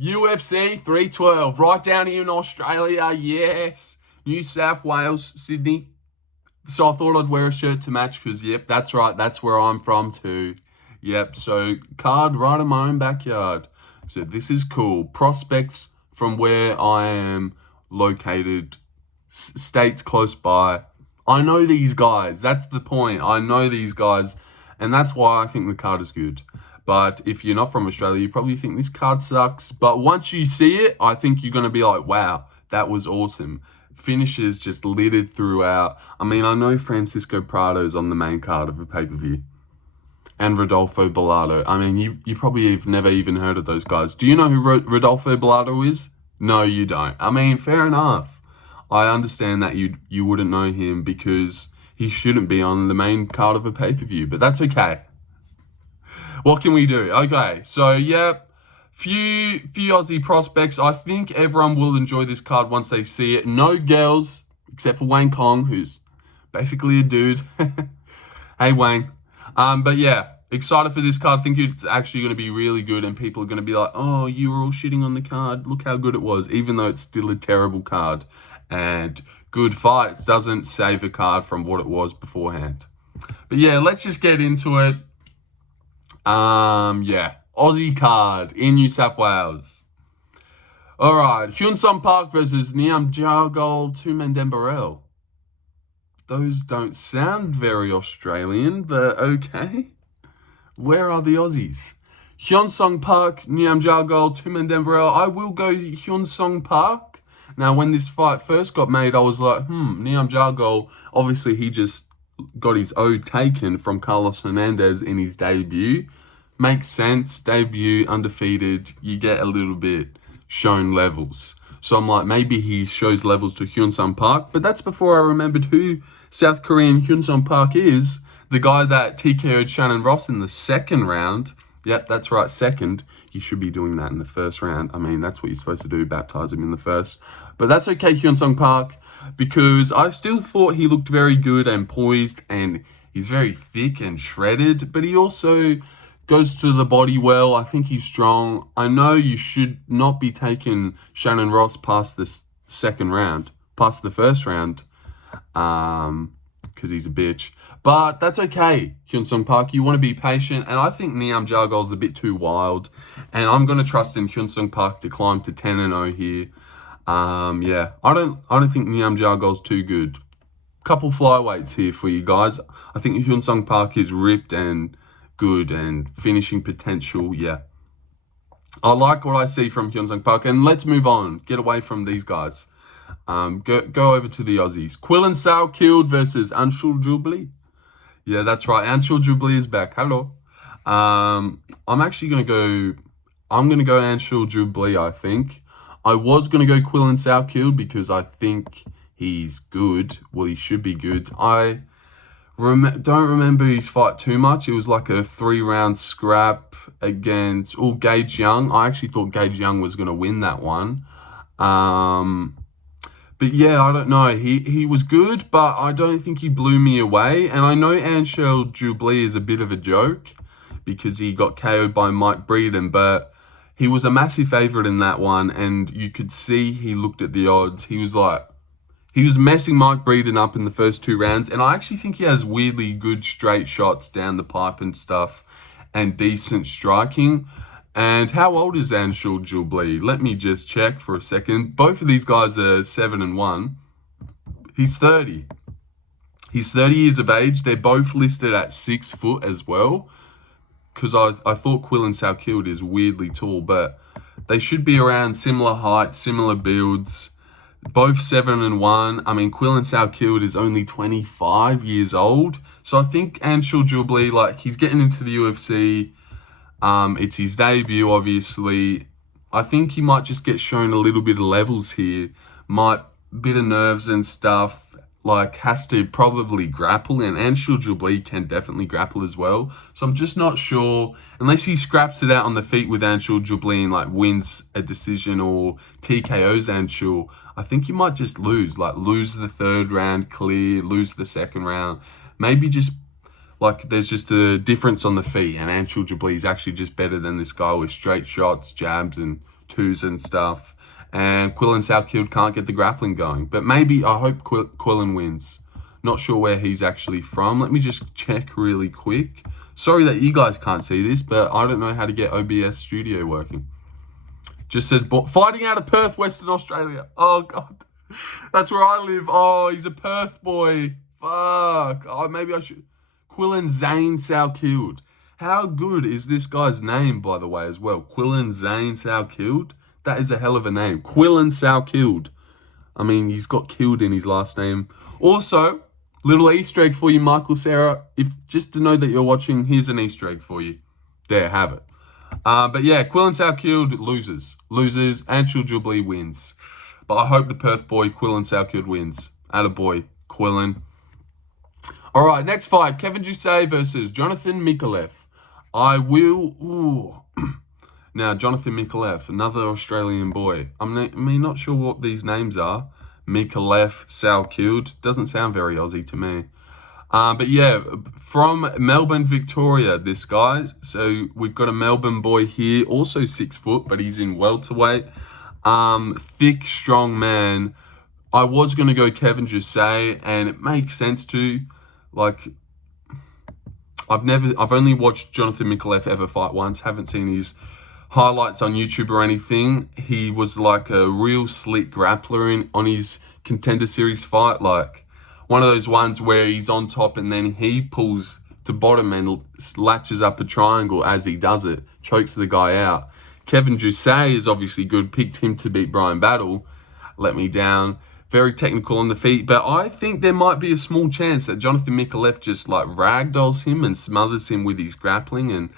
UFC 312, right down here in Australia, yes. New South Wales, Sydney. So I thought I'd wear a shirt to match because, yep, that's right, that's where I'm from too. Yep, so card right in my own backyard. So this is cool. Prospects from where I am located, states close by. I know these guys, that's the point. I know these guys, and that's why I think the card is good. But if you're not from Australia, you probably think this card sucks. But once you see it, I think you're going to be like, wow, that was awesome. Finishes just littered throughout. I mean, I know Francisco Prado's on the main card of a pay-per-view. And Rodolfo Bellado. I mean, you probably have never even heard of those guys. Do you know who Rodolfo Bellado is? No, you don't. I mean, fair enough. I understand that you wouldn't know him because he shouldn't be on the main card of a pay-per-view. But that's okay. What can we do? Okay, so yeah, few Aussie prospects. I think everyone will enjoy this card once they see it. No girls, except for Wang Cong, who's basically a dude. Hey, Wang. But yeah, excited for this card. Think it's actually going to be really good, and people are going to be like, oh, you were all shitting on the card. Look how good it was, even though it's still a terrible card. And good fights doesn't save a card from what it was beforehand. But yeah, let's just get into it. Yeah, Aussie card in New South Wales. All right, Hyun Park versus Nyarmjargal Tumendemberel. Those don't sound very Australian, but okay. Where are the Aussies? Hyun Park, Nyarmjargal Tumendemberel. I will go Hyun Park. Now, when this fight first got made, I was like, Nyarmjargal, obviously he just got his ode taken from Carlos Hernandez in his debut. Makes sense. Debut, undefeated. You get a little bit shown levels. So I'm like, maybe he shows levels to Hyun Park. But that's before I remembered who South Korean Hyun Park is. The guy that TKO'd Shannon Ross in the second round. Yep, that's right, second. You should be doing that in the first round. I mean, that's what you're supposed to do, baptize him in the first. But that's okay, Hyun Park, because I still thought he looked very good and poised, and he's very thick and shredded, but he also goes to the body well. I think he's strong. I know you should not be taking Shannon Ross past this second round, past the first round, because he's a bitch. But that's okay, Hyun Park. You want to be patient, and I think Nyarmjargal's a bit too wild, and I'm going to trust in Hyun Park to climb to 10-0 here. Yeah, I don't think Nyarmjargal's too good. Couple flyweights here for you guys. I think Hyun Park is ripped and good and finishing potential. Yeah, I like what I see from Hyun Park, and let's move on. Get away from these guys. Go over to the Aussies. Quillan Salkilld versus Anshul Jubli. Yeah, that's right. Anshul Jubli is back. Hello. I'm actually going to go... I'm going to go Anshul Jubli, I think. I was going to go Quillan Salkilld because I think he's good. Well, he should be good. I don't remember his fight too much. It was like a 3-round scrap against Gage Young. I actually thought Gage Young was going to win that one. But yeah, I don't know. He was good, but I don't think he blew me away. And I know Anshul Jubli is a bit of a joke because he got KO'd by Mike Breeden, but he was a massive favourite in that one, and you could see he looked at the odds. He was messing Mike Breeden up in the first 2 rounds, and I actually think he has weirdly good straight shots down the pipe and stuff, and decent striking. And how old is Anshul Jubli? Let me just check for a second. Both of these guys are 7-1. He's 30. He's 30 years of age. They're both listed at 6 foot as well. Because I thought Quillan Salkilld is weirdly tall, but they should be around similar height, similar builds. Both 7-1. I mean, Quillan Salkilld is only 25 years old. So I think Anshul Jubli, like, he's getting into the UFC. It's his debut, obviously. I think he might just get shown a little bit of levels here. Bit of nerves and stuff. Like, has to probably grapple, and Anshul Jubli can definitely grapple as well. So I'm just not sure, unless he scraps it out on the feet with Anshul Jubli and like wins a decision or TKOs Anshul, I think he might just lose. Like, lose the 3rd round clear, lose the 2nd round. Maybe just like there's just a difference on the feet, and Anshul Jubli is actually just better than this guy with straight shots, jabs, and twos and stuff. And Quillan Salkilld can't get the grappling going. But maybe, I hope Quillan wins. Not sure where he's actually from. Let me just check really quick. Sorry that you guys can't see this, but I don't know how to get OBS Studio working. Just says, fighting out of Perth, Western Australia. Oh, God. That's where I live. Oh, he's a Perth boy. Fuck. Oh, maybe I should. Quillan Zane Salkilld. How good is this guy's name, by the way, as well? Quillan Zane Salkilld. That is a hell of a name. Quillan Salkilld. I mean, he's got killed in his last name. Also, little Easter egg for you, Michael, Sarah. Just to know that you're watching, here's an Easter egg for you. There, have it. But yeah, Quillan Salkilld loses. Anshul Jubli wins. But I hope the Perth boy, Quillan Salkilld, wins. Attaboy, Quillan. All right, next fight. Kevin Jousset versus Jonathan Micalef. I will... Ooh. Now, Jonathan Micalef, another Australian boy. I mean, not sure what these names are. Micalef, Salkilld. Doesn't sound very Aussie to me. But yeah, from Melbourne, Victoria, this guy. So we've got a Melbourne boy here, also 6 foot, but he's in welterweight. Thick, strong man. I was going to go Kevin Jousset, and it makes sense to, like, I've only watched Jonathan Micalef ever fight once. Haven't seen his highlights on YouTube or anything. He was like a real slick grappler on his Contender Series fight, like one of those ones where he's on top and then he pulls to bottom and latches up a triangle as he does it, chokes the guy out. Kevin Jousset is obviously good, picked him to beat Brian Battle, let me down. Very technical on the feet, but I think there might be a small chance that Jonathan Micalef just like ragdolls him and smothers him with his grappling, and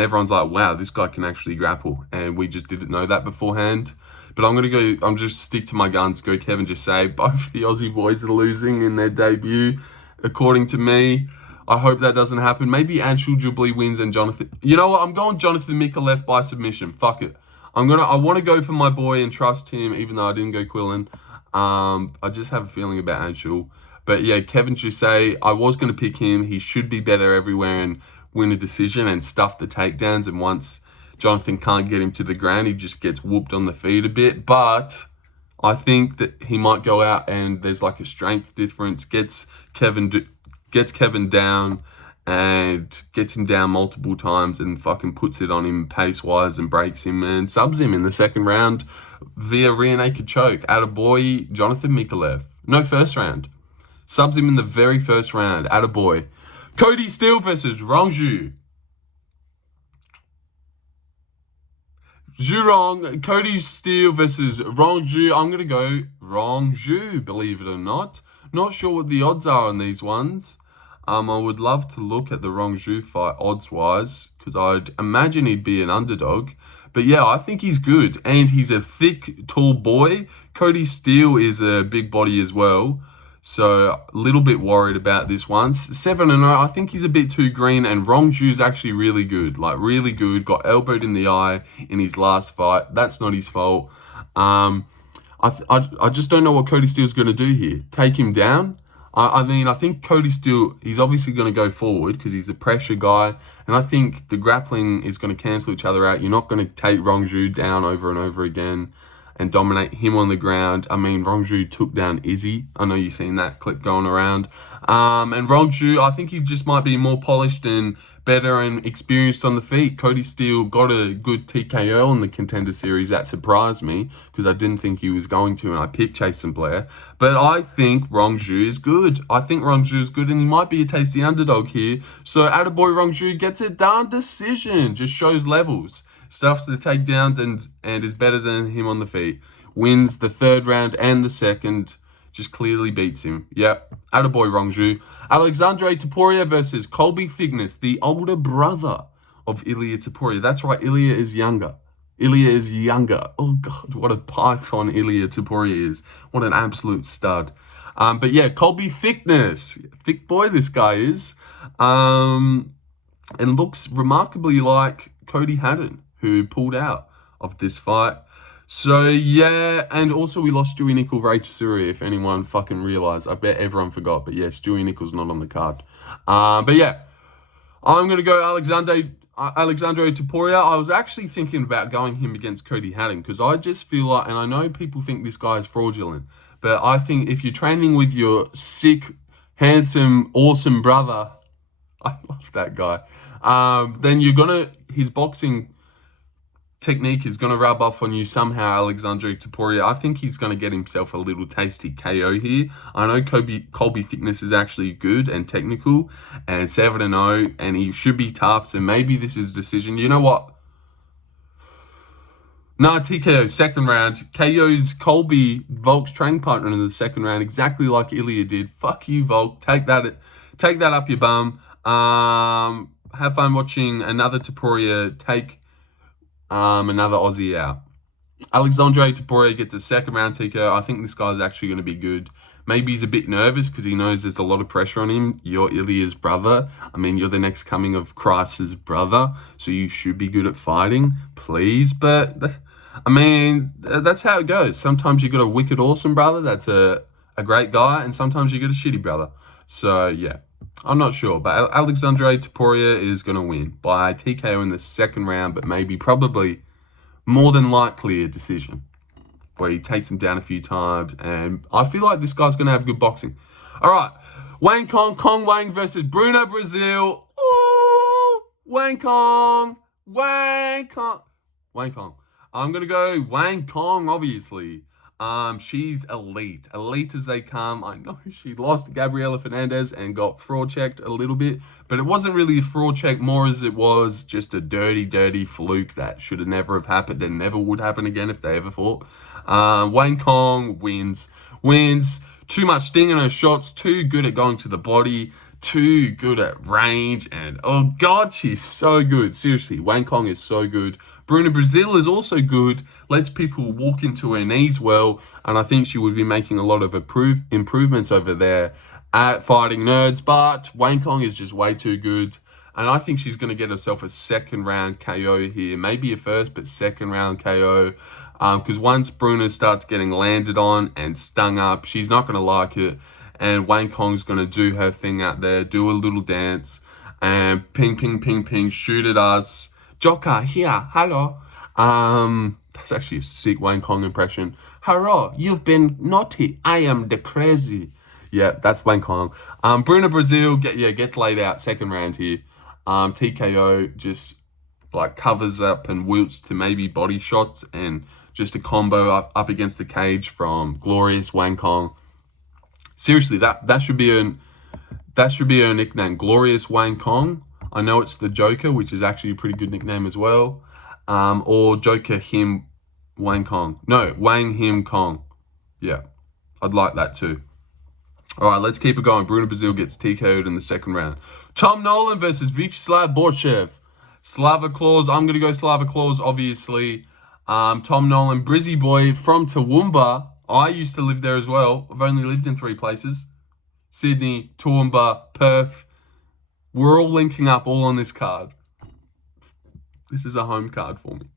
everyone's like, wow, this guy can actually grapple, and we just didn't know that beforehand. But I'm just stick to my guns, go Kevin Jousset. Both the Aussie boys are losing in their debut, according to me. I hope that doesn't happen. Maybe Anshul Jubli wins and Jonathan... You know what? I'm going Jonathan Micalef by submission. Fuck it. I want to go for my boy and trust him, even though I didn't go Quillan. I just have a feeling about Anshul. But yeah, Kevin Jousset, I was going to pick him. He should be better everywhere and win a decision and stuff the takedowns. And once Jonathan can't get him to the ground, he just gets whooped on the feet a bit. But I think that he might go out and there's like a strength difference, gets Kevin down and gets him down multiple times and fucking puts it on him pace-wise and breaks him and subs him in the second round via rear naked choke. Attaboy, Jonathan Micalef. No, first round. Subs him in the very first round. Attaboy. Cody Steele versus Rongzhu. Zhurong, Cody Steele versus Rongzhu. I'm going to go Rongzhu, believe it or not. Not sure what the odds are on these ones. I would love to look at the Rongzhu fight odds-wise, because I'd imagine he'd be an underdog. But yeah, I think he's good. And he's a thick, tall boy. Cody Steele is a big body as well. So a little bit worried about this one. 7-0, I think he's a bit too green. And Rongzhu's actually really good. Like, really good. Got elbowed in the eye in his last fight. That's not his fault. I just don't know what Cody Steele's going to do here. Take him down? I mean, I think Cody Steele, he's obviously going to go forward because he's a pressure guy. And I think the grappling is going to cancel each other out. You're not going to take Rongzhu down over and over again and dominate him on the ground. I mean, Rongzhu took down Izzy. I know you've seen that clip going around. And Rongzhu, I think he just might be more polished and better and experienced on the feet. Cody Steele got a good TKO on the Contender Series. That surprised me because I didn't think he was going to, and I picked Jason Blair. But I think Rongzhu is good. I think Rongzhu is good, and he might be a tasty underdog here. So attaboy Rongzhu gets it done. Decision. Just shows levels. Stuffs the takedowns and is better than him on the feet. Wins the third round and the second. Just clearly beats him. Yep. Attaboy Rongzhu. Alexandre Topuria versus Colby Thicknesse, the older brother of Ilia Topuria. That's right, Ilia is younger. Oh, God, what a python Ilia Topuria is. What an absolute stud. But yeah, Colby Thicknesse. Thick boy this guy is. And looks remarkably like Cody Haddon, who pulled out of this fight. So, yeah, and also we lost Stewie Nickel very Syria, if anyone fucking realised. I bet everyone forgot, but yeah, Stewie Nickel's not on the card. But yeah, I'm going to go Alexandre Alexandre Topuria, I was actually thinking about going him against Cody Haddon because I just feel like, and I know people think this guy is fraudulent, but I think if you're training with your sick, handsome, awesome brother, I love that guy, then his boxing technique is going to rub off on you somehow, Alexandre Topuria. I think he's going to get himself a little tasty KO here. I know Colby Thicknesse is actually good and technical and 7-0, and he should be tough, so maybe this is a decision. You know what? No, TKO, second round. KO's Colby, Volk's training partner in the second round, exactly like Ilya did. Fuck you, Volk. Take that up your bum. Have fun watching another Topuria take another Aussie out. Alexandre Topuria gets a second round TKO. I think this guy's actually going to be good. Maybe he's a bit nervous because he knows there's a lot of pressure on him. You're Ilya's brother. I mean, you're the next coming of Christ's brother, so you should be good at fighting, please. But, I mean, that's how it goes. Sometimes you got a wicked awesome brother that's a great guy, and sometimes you get a shitty brother. So, yeah. I'm not sure, but Alexandre Topuria is going to win by TKO in the second round, but probably more than likely a decision where he takes him down a few times, and I feel like this guy's going to have good boxing. All right, Wang Cong Wang versus Bruna, Brazil. Ooh, Wang Cong. I'm going to go Wang Cong, obviously. She's elite as they come. I know she lost to Gabriela Fernandez and got fraud checked a little bit, but it wasn't really a fraud check, more as it was just a dirty fluke that should have never have happened and never would happen again if they ever fought. Wang Cong wins. Too much sting in her shots, too good at going to the body, too good at range, and oh god, she's so good. Seriously, Wang Cong is so good. Bruna Brazil is also good, lets people walk into her knees well, and I think she would be making a lot of improvements over there at Fighting Nerds, but Wang Cong is just way too good, and I think she's going to get herself a second round KO here. Maybe a first, but second round KO, because once Bruna starts getting landed on and stung up, she's not going to like it, and Wang Kong's going to do her thing out there, do a little dance, and ping, shoot at us. Joker, here, hello. That's actually a sick Wang Cong impression. Hello, you've been naughty. I am the crazy. Yeah, that's Wang Cong. Bruna Brazil gets laid out second round here. TKO just like covers up and wilts to maybe body shots and just a combo up against the cage from glorious Wang Cong. Seriously, that should be her nickname, Glorious Wang Cong. I know it's the Joker, which is actually a pretty good nickname as well. Or Joker him Wang Cong. No, Wang him Cong. Yeah, I'd like that too. All right, let's keep it going. Bruna Brazil gets TKO'd in the second round. Tom Nolan versus Viacheslav Borshchev. Slava Claus. I'm going to go Slava Claus, obviously. Tom Nolan, Brizzy boy from Toowoomba. I used to live there as well. I've only lived in 3 places. Sydney, Toowoomba, Perth. We're all linking up all on this card. This is a home card for me.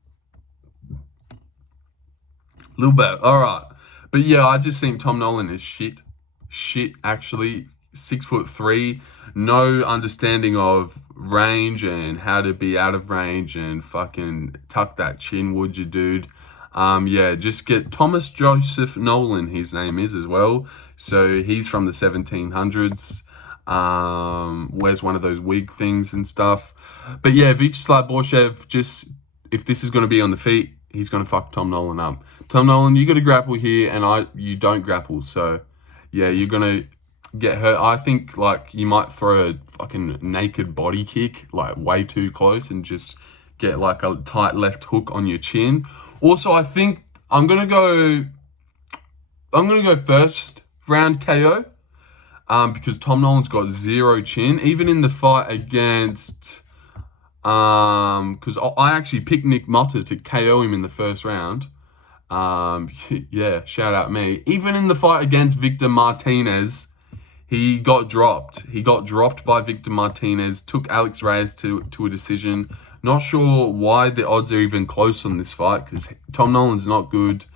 Little bit. All right. But yeah, I just think Tom Nolan is shit. Shit, actually. 6'3". No understanding of range and how to be out of range and fucking tuck that chin, would you, dude? Yeah, just get Thomas Joseph Nolan, his name is as well. So he's from the 1700s. Wears one of those wig things and stuff. But yeah, Viacheslav Borshchev, just if this is going to be on the feet, he's going to fuck Tom Nolan up. Tom Nolan, you got to grapple here, and you don't grapple. So yeah, you're going to get hurt. I think like you might throw a fucking naked body kick like way too close and just get like a tight left hook on your chin. Also, I think I'm gonna go first round KO. Because Tom Nolan's got 0 chin, even in the fight against, because I actually picked Nick Motta to KO him in the first round. Yeah, shout out me. Even in the fight against Victor Martinez, he got dropped. He got dropped by Victor Martinez, took Alex Reyes to a decision. Not sure why the odds are even close on this fight, because Tom Nolan's not good.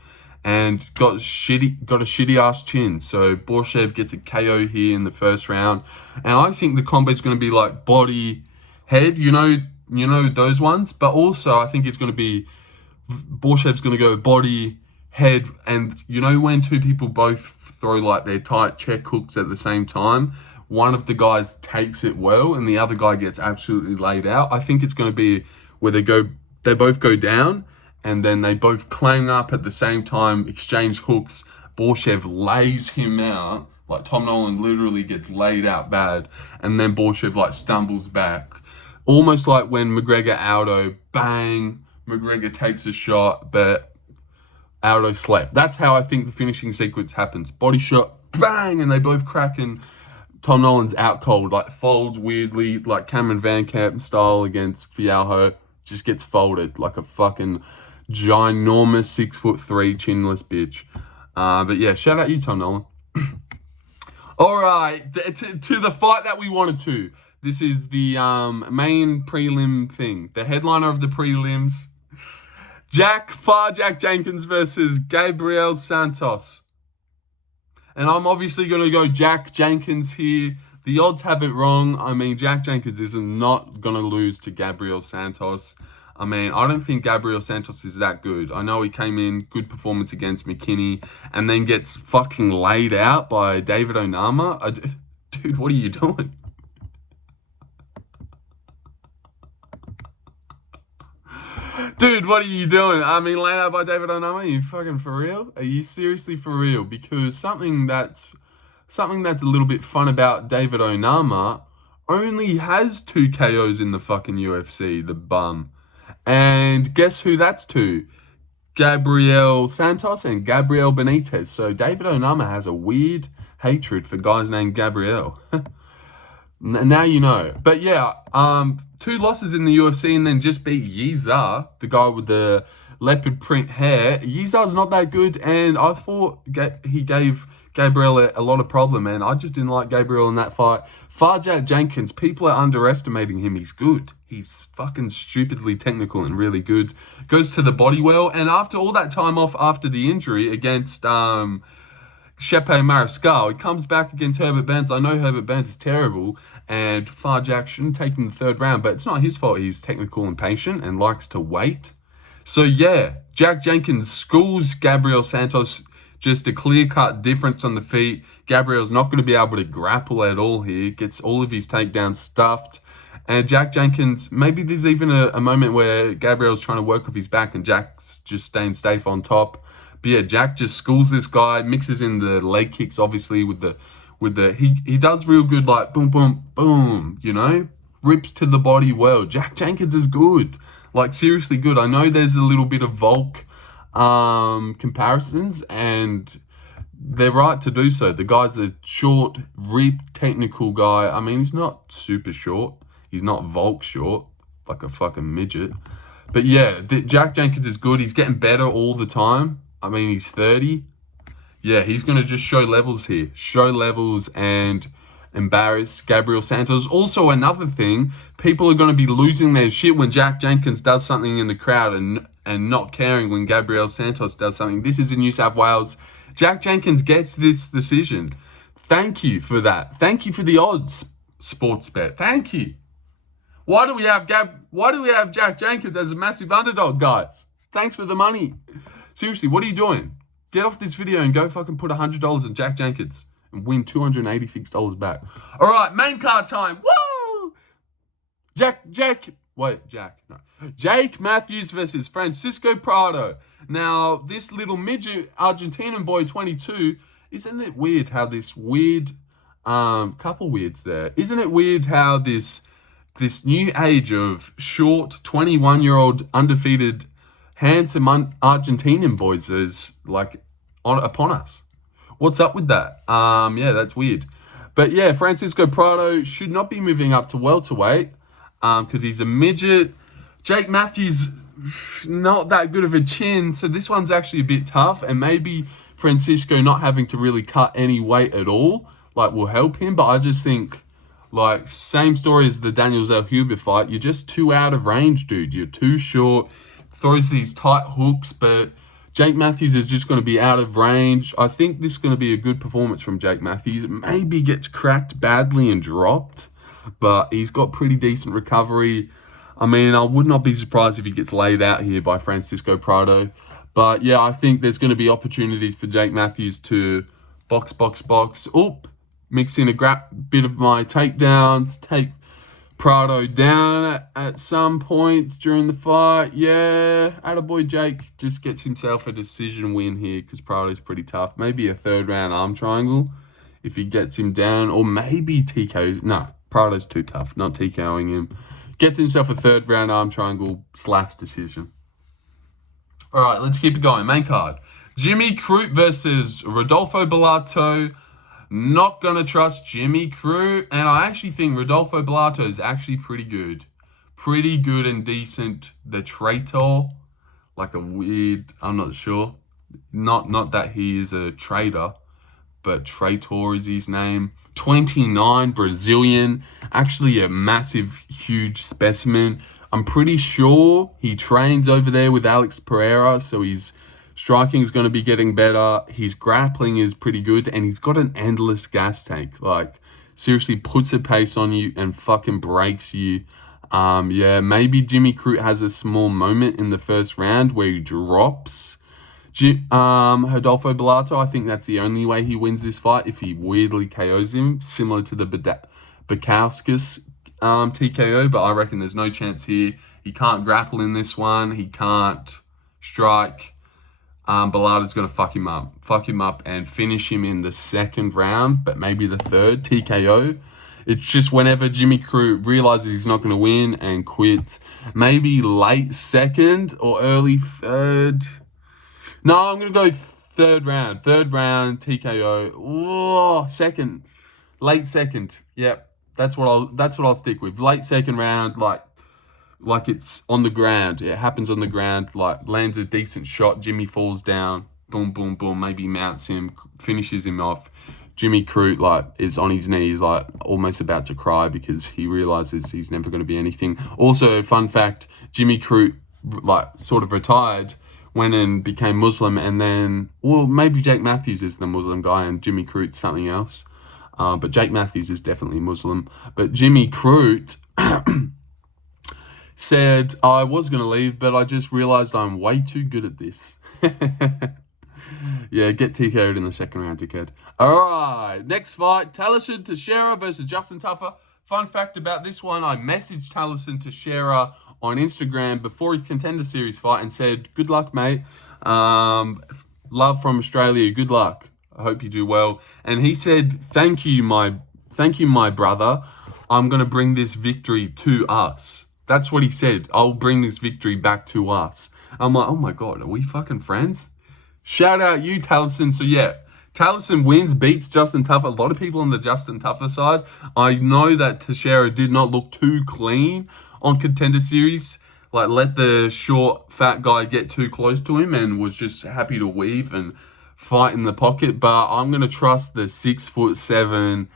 And got a shitty ass chin. So Borshchev gets a KO here in the first round. And I think the combo is going to be like body, head. You know, you know, those ones. But also, I think it's going to be Borshchev's going to go body, head, and you know when two people both throw like their tight check hooks at the same time, one of the guys takes it well and the other guy gets absolutely laid out. I think it's going to be where they both go down and then they both clang up at the same time, exchange hooks. Borshchev lays him out, like Tom Nolan literally gets laid out bad, and then Borshchev like stumbles back. Almost like when McGregor Aldo, bang, McGregor takes a shot, but Aldo slept. That's how I think the finishing sequence happens. Body shot, bang, and they both crack, and Tom Nolan's out cold, like folds weirdly, like Cameron Van Camp style against Fialho, just gets folded like a fucking ginormous 6'3" chinless bitch. But yeah, shout out you, Tom Nolan. All right, to the fight that we wanted to. This is the main prelim thing. The headliner of the prelims. Jack Jenkins versus Gabriel Santos. And I'm obviously going to go Jack Jenkins here. The odds have it wrong. I mean, Jack Jenkins is not going to lose to Gabriel Santos. I mean, I don't think Gabriel Santos is that good. I know he came in, good performance against McKinney, and then gets fucking laid out by David Onama. Dude, what are you doing? Dude, what are you doing? I mean, laid out by David Onama? Are you fucking for real? Are you seriously for real? Because something that's a little bit fun about David Onama only has 2 KOs in the fucking UFC, the bum. And guess who that's to? Gabriel Santos and Gabriel Benitez. So David Onama has a weird hatred for guys named Gabriel. Now you know. But yeah, 2 losses in the UFC and then just beat Yizar, the guy with the leopard print hair. Yizar's not that good, and I thought he gave Gabriel a lot of problem, and I just didn't like Gabriel in that fight. Jack Jenkins, people are underestimating him. He's good. He's fucking stupidly technical and really good. Goes to the body well, and after all that time off after the injury against Shepe Mariscal, he comes back against Herbert Burns. I know Herbert Burns is terrible, and Jack shouldn't take him in the 3rd round, but it's not his fault. He's technical and patient and likes to wait. So yeah, Jack Jenkins schools Gabriel Santos. Just a clear-cut difference on the feet. Gabriel's not going to be able to grapple at all here. Gets all of his takedowns stuffed. And Jack Jenkins, maybe there's even a moment where Gabriel's trying to work off his back and Jack's just staying safe on top. But yeah, Jack just schools this guy, mixes in the leg kicks, obviously, with the he does real good, like, boom, boom, boom, you know? Rips to the body well. Jack Jenkins is good. Like, seriously good. I know there's a little bit of Volk comparisons, and they're right to do so. The guy's a short, ripped, technical guy. I mean, he's not super short. He's not Volk short, like a fucking midget. But yeah, Jack Jenkins is good. He's getting better all the time. I mean, he's 30. Yeah, he's going to just show levels here. Show levels and embarrass Gabriel Santos. Also, another thing, people are going to be losing their shit when Jack Jenkins does something in the crowd and not caring when Gabriel Santos does something. This is in New South Wales. Jack Jenkins gets this decision. Thank you for that. Thank you for the odds, Sportsbet. Thank you. Why do we have Jack Jenkins as a massive underdog, guys? Thanks for the money. Seriously, what are you doing? Get off this video and go fucking put $100 on Jack Jenkins and win $286 back. All right, main card time. Woo! Jake Matthews versus Francisco Prado. Now, this little midget Argentinian boy, 22, isn't it weird how this weird, couple weirds there. Isn't it weird how this new age of short 21-year-old undefeated handsome Argentinian boys is like upon us? What's up with that? Yeah, that's weird. But yeah, Francisco Prado should not be moving up to welterweight because he's a midget. Jake Matthews, not that good of a chin, so this one's actually a bit tough, and maybe Francisco not having to really cut any weight at all like will help him. But I just think, like, same story as the Daniel Zellhuber fight. You're just too out of range, dude. You're too short. Throws these tight hooks, but Jake Matthews is just going to be out of range. I think this is going to be a good performance from Jake Matthews. Maybe gets cracked badly and dropped, but he's got pretty decent recovery. I mean, I would not be surprised if he gets laid out here by Francisco Prado. But yeah, I think there's going to be opportunities for Jake Matthews to box. Oop, mix in a bit of my takedowns, take Prado down at some points during the fight. Yeah, attaboy Jake just gets himself a decision win here because Prado's pretty tough. Maybe a third round arm triangle if he gets him down, or maybe TKO's. No, Prado's too tough, not TKOing him. Gets himself a third round arm triangle / decision. All right, let's keep it going. Main card. Jimmy Crute versus Rodolfo Bellato. Not going to trust Jimmy Crute. And I actually think Rodolfo Bellato is actually pretty good. Pretty good and decent. The traitor. Like a weird, I'm not sure. Not that he is a traitor, but traitor is his name. 29, Brazilian. Actually a massive, huge specimen. I'm pretty sure he trains over there with Alex Pereira, so his striking is going to be getting better. His grappling is pretty good, and he's got an endless gas tank. Like, seriously puts a pace on you and fucking breaks you. Yeah, maybe Jimmy Crute has a small moment in the first round where he drops Rodolfo Bellato. I think that's the only way he wins this fight, if he weirdly KOs him, similar to the Bukowskis TKO, but I reckon there's no chance here. He can't grapple in this one. He can't strike. Bellato's going to fuck him up and finish him in the second round, but maybe the third, TKO. It's just whenever Jimmy Crute realizes he's not going to win and quits, maybe late second or early third. No, I'm going to go third round TKO. Oh, late second. Yep. That's what I'll stick with. Late second round, like it's on the ground. It happens on the ground, like lands a decent shot. Jimmy falls down. Boom, boom, boom. Maybe mounts him, finishes him off. Jimmy Crute, is on his knees, almost about to cry because he realizes he's never going to be anything. Also, fun fact, Jimmy Crute, sort of retired, went and became Muslim, and then, well, maybe Jake Matthews is the Muslim guy and Jimmy Crute's something else. But Jake Matthews is definitely Muslim. But Jimmy Crute said, I was going to leave, but I just realized I'm way too good at this. Yeah, get TKO'd in the second round, dickhead. All right, next fight, Talison Teixeira versus Justin Taffa. Fun fact about this one, I messaged Talison Teixeira on Instagram before his Contender Series fight and said, good luck, mate. Love from Australia, good luck. I hope you do well. And he said, thank you, my brother. I'm going to bring this victory to us. That's what he said. I'll bring this victory back to us. I'm like, oh my God, are we fucking friends? Shout out you, Talison. So yeah, Talison wins, beats Justin Taffa. A lot of people on the Justin Taffa side. I know that Teixeira did not look too clean on Contender Series. Let the short, fat guy get too close to him and was just happy to weave and fight in the pocket. But I'm going to trust the 6'7",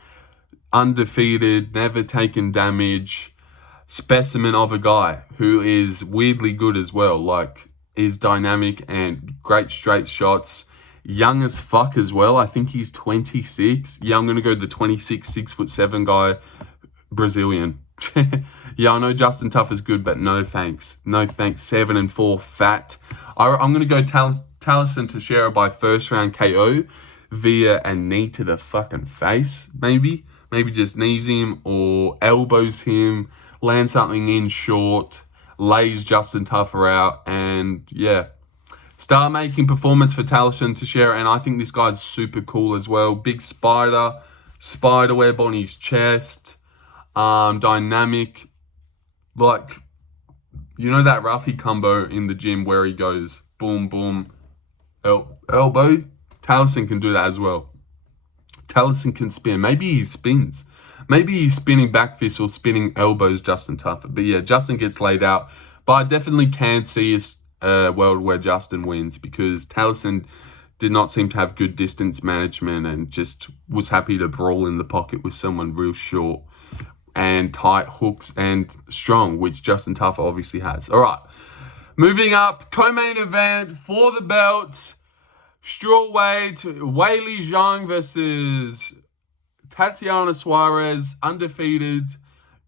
undefeated, never taken damage specimen of a guy who is weirdly good as well. Is dynamic and great straight shots. Young as fuck as well. I think he's 26. Yeah, I'm going to go the 26, 6'7" guy, Brazilian. Yeah, I know Justin Taffa's good, but no thanks. No thanks. 7-4, fat. I'm going to go Talison Teixeira by first round KO via a knee to the fucking face, maybe. Maybe just knees him or elbows him, land something in short, lays Justin Taffa out, and yeah. Star-making performance for Talison Teixeira, and I think this guy's super cool as well. Big spider web on his chest, dynamic. You know that Ruffy combo in the gym where he goes boom, boom, elbow? Talison can do that as well. Talison can spin. Maybe he spins. Maybe he's spinning back fist or spinning elbows Justin Taffa. But yeah, Justin gets laid out. But I definitely can see a world where Justin wins because Talison did not seem to have good distance management and just was happy to brawl in the pocket with someone real short and tight hooks and strong, which Justin Taffa obviously has. All right, moving up, co-main event for the belt, strawweight, Weili Zhang versus Tatiana Suarez, undefeated.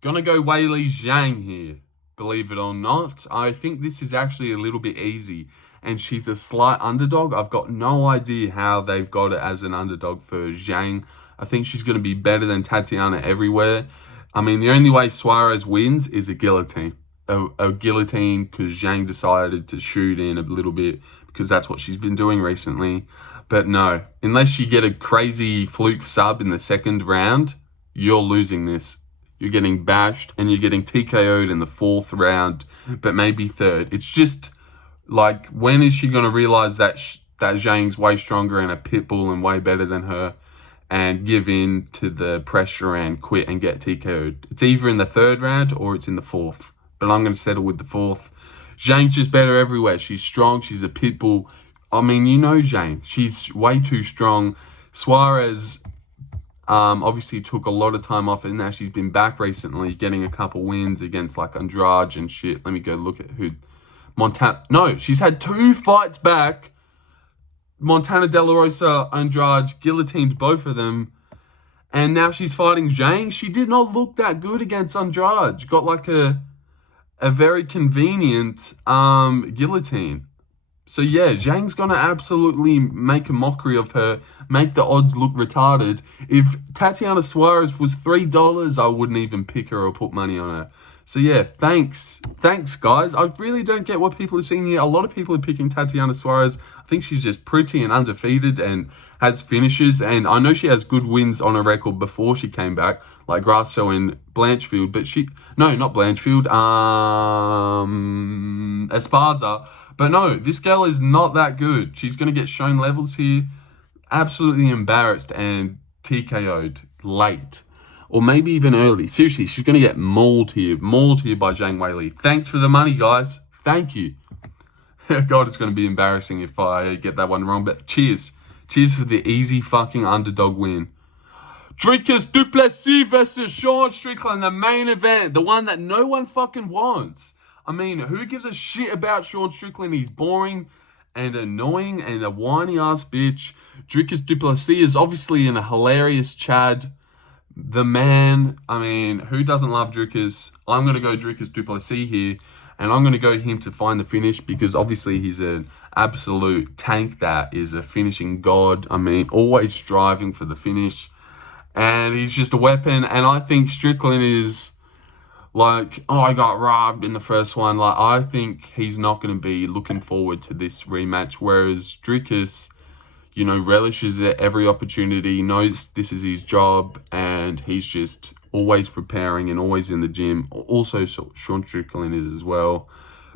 Gonna go Weili Zhang here. believe it or not. I think this is actually a little bit easy. And she's a slight underdog. I've got no idea how they've got it as an underdog for Zhang. I think she's going to be better than Tatiana everywhere. I mean, the only way Suarez wins is a guillotine. A guillotine because Zhang decided to shoot in a little bit because that's what she's been doing recently. But no, unless you get a crazy fluke sub in the second round, you're losing this. You're getting bashed and you're getting TKO'd in the 4th round, but maybe 3rd. It's just like, when is she going to realize that that Zhang's way stronger and a pit bull and way better than her and give in to the pressure and quit and get TKO'd? It's either in the 3rd round or it's in the 4th, but I'm going to settle with the 4th. Zhang's just better everywhere. She's strong. She's a pit bull. I mean, you know Zhang. She's way too strong. Suarez obviously took a lot of time off, and now she's been back recently, getting a couple wins against like Andrade and shit. Let me go look at who. No, she's had 2 fights back. Montana De La Rosa, Andrade, guillotined both of them. And now she's fighting Zhang. She did not look that good against Andrade. She got like a very convenient guillotine. So yeah, Zhang's going to absolutely make a mockery of her, make the odds look retarded. If Tatiana Suarez was $3, I wouldn't even pick her or put money on her. So yeah, thanks guys. I really don't get what people are seeing here. A lot of people are picking Tatiana Suarez. I think she's just pretty and undefeated and has finishes. And I know she has good wins on her record before she came back, like Grasso and Blanchfield. But no, not Blanchfield, Esparza. But no, this girl is not that good. She's going to get shown levels here. Absolutely embarrassed and TKO'd late. Or maybe even early. Seriously, she's going to get mauled here by Zhang Weili. Thanks for the money, guys. Thank you. God, it's going to be embarrassing if I get that one wrong. But cheers. Cheers for the easy fucking underdog win. Dricus du Plessis versus Sean Strickland, the main event. The one that no one fucking wants. I mean, who gives a shit about Sean Strickland? He's boring and annoying and a whiny ass bitch. Dricus du Plessis is obviously a hilarious Chad. The man, I mean, who doesn't love Dricus? I'm going to go Dricus du Plessis here. And I'm going to go him to find the finish because obviously he's an absolute tank that is a finishing god. I mean, always striving for the finish. And he's just a weapon. And I think Strickland is like, oh, I got robbed in the first one. Like, I think he's not going to be looking forward to this rematch. Whereas Dricus, you know, relishes it every opportunity, knows this is his job, and he's just always preparing and always in the gym. Also, Sean Strickland is as well.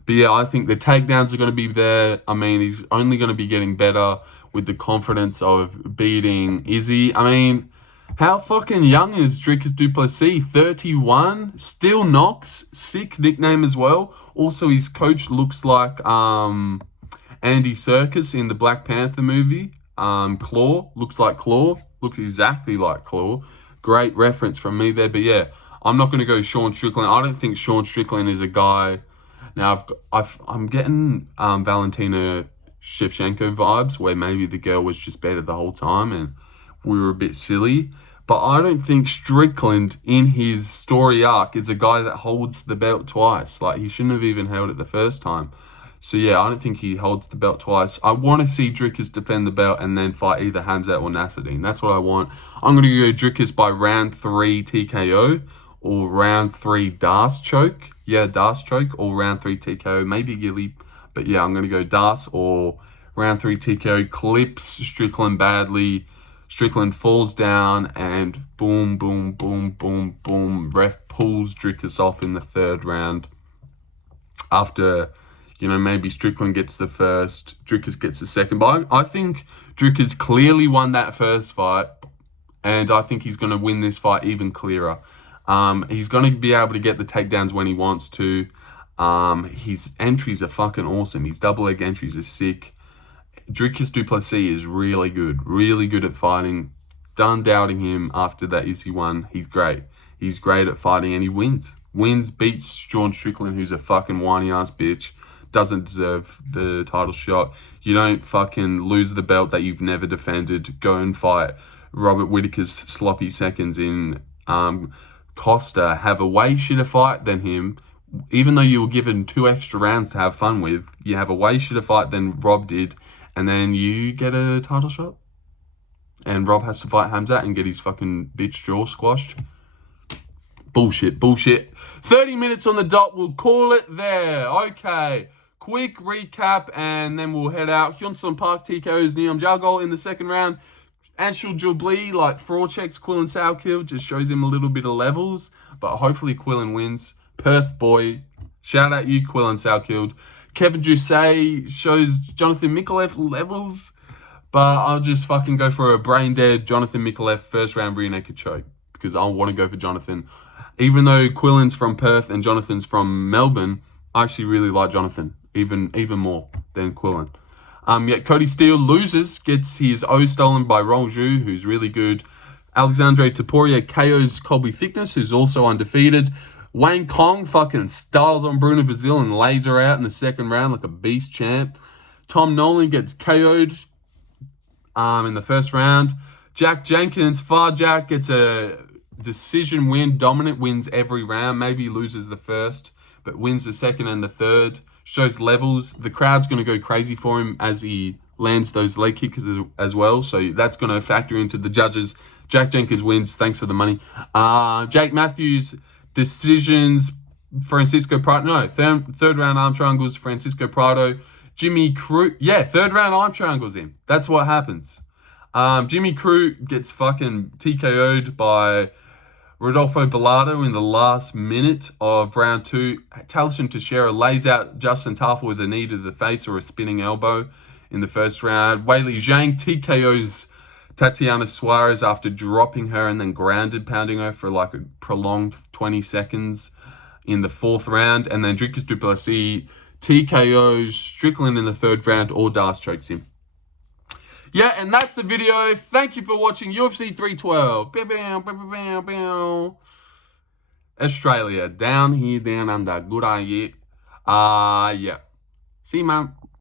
But yeah, I think the takedowns are going to be there. I mean, he's only going to be getting better with the confidence of beating Izzy. I mean, how fucking young is Dricus du Plessis? 31, still knocks, sick nickname as well. Also, his coach looks like Andy Serkis in the Black Panther movie. Claw, looks like Claw, looks exactly like Claw. Great reference from me there. But yeah, I'm not going to go Sean Strickland. I don't think Sean Strickland is a guy. Now, I'm getting Valentina Shevchenko vibes where maybe the girl was just better the whole time and we were a bit silly. But I don't think Strickland in his story arc is a guy that holds the belt twice. Like, he shouldn't have even held it the first time. So yeah, I don't think he holds the belt twice. I want to see Dricus defend the belt and then fight either Hamzat or Nasruddin. That's what I want. I'm going to go Dricus by round 3 TKO or round 3 Das choke. Yeah, Das choke or round 3 TKO. Maybe Gilly. But yeah, I'm going to go Das or round 3 TKO. Clips Strickland badly. Strickland falls down and boom, boom, boom, boom, boom. Ref pulls Dricus off in the 3rd round. After, you know, maybe Strickland gets the first, Dricus gets the second. But I think Dricus clearly won that first fight. And I think he's going to win this fight even clearer. He's going to be able to get the takedowns when he wants to. His entries are fucking awesome. His double leg entries are sick. Dricus du Plessis is really good at fighting. Done doubting him after that Izzy one. He's great. He's great at fighting and he wins. Beats Sean Strickland, who's a fucking whiny ass bitch. Doesn't deserve the title shot. You don't fucking lose the belt that you've never defended. Go and fight Robert Whittaker's sloppy seconds in Costa. Have a way shitter fight than him. even though you were given 2 extra rounds to have fun with, you have a way shitter fight than Rob did, and then you get a title shot. And Rob has to fight Hamzat and get his fucking bitch jaw squashed. Bullshit. 30 minutes on the dot. We'll call it there. Okay. Quick recap, and then we'll head out. Hyun Park TKO's Nyarmjargal in the second round. Anshul Jubli, like, fraud checks Quillan Salkilld, just shows him a little bit of levels. But hopefully Quillan wins. Perth boy. Shout out you, Quillan Salkilld. Kevin Jousset shows Jonathan Micalef levels. But I'll just fucking go for a brain-dead Jonathan Micalef first round rear naked choke. Because I want to go for Jonathan. Even though Quillan's from Perth and Jonathan's from Melbourne, I actually really like Jonathan. Even more than Quillan. Yet Cody Steele loses, gets his O stolen by Rongzhu, who's really good. Alexandre Topuria KOs Colby Thicknesse, who's also undefeated. Wang Cong fucking styles on Bruna Brasil and lays her out in the second round like a beast champ. Nolan gets KO'd in the first round. Jenkins, Jack gets a decision win. Dominant, wins every round. Maybe he loses the first, but wins the second and the third. Shows levels. The crowd's going to go crazy for him as he lands those leg kicks as well. So that's going to factor into the judges. Jack Jenkins wins. Thanks for the money. Jake Matthews, decisions. Francisco Prado. No, third round arm triangles. Francisco Prado. Jimmy Crute. Yeah, third round arm triangles in. That's what happens. Jimmy Crute gets fucking TKO'd by Rodolfo in the last minute of round 2. Taliesin Teixeira lays out Justin Tafa with a knee to the face or a spinning elbow in the first round. Weili Zhang TKOs Tatiana Suarez after dropping her and then grounded, pounding her for like a prolonged 20 seconds in the fourth round. And then Dricus du Plessis TKOs Strickland in the third round or Darce chokes him. Yeah, and that's the video. Thank you for watching UFC 312. Australia, down here, down under. Good idea. Yeah. See you, man.